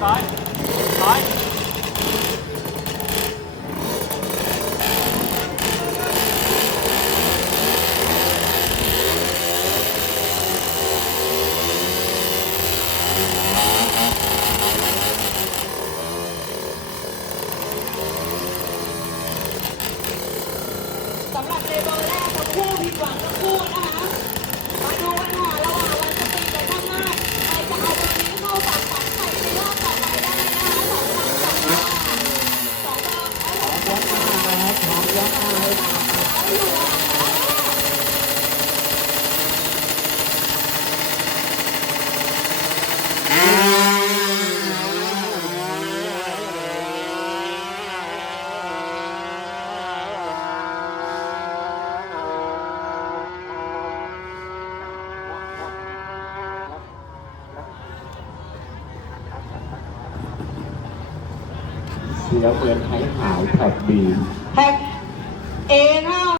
ซ้ายซ้ายสำหรับเลเบอร์แรกทั้งคู่ผิดหวังทั้งคู่นะคะ เอาอยู่อะเสียเหมือนไข่หาวแท็กบีแท็ก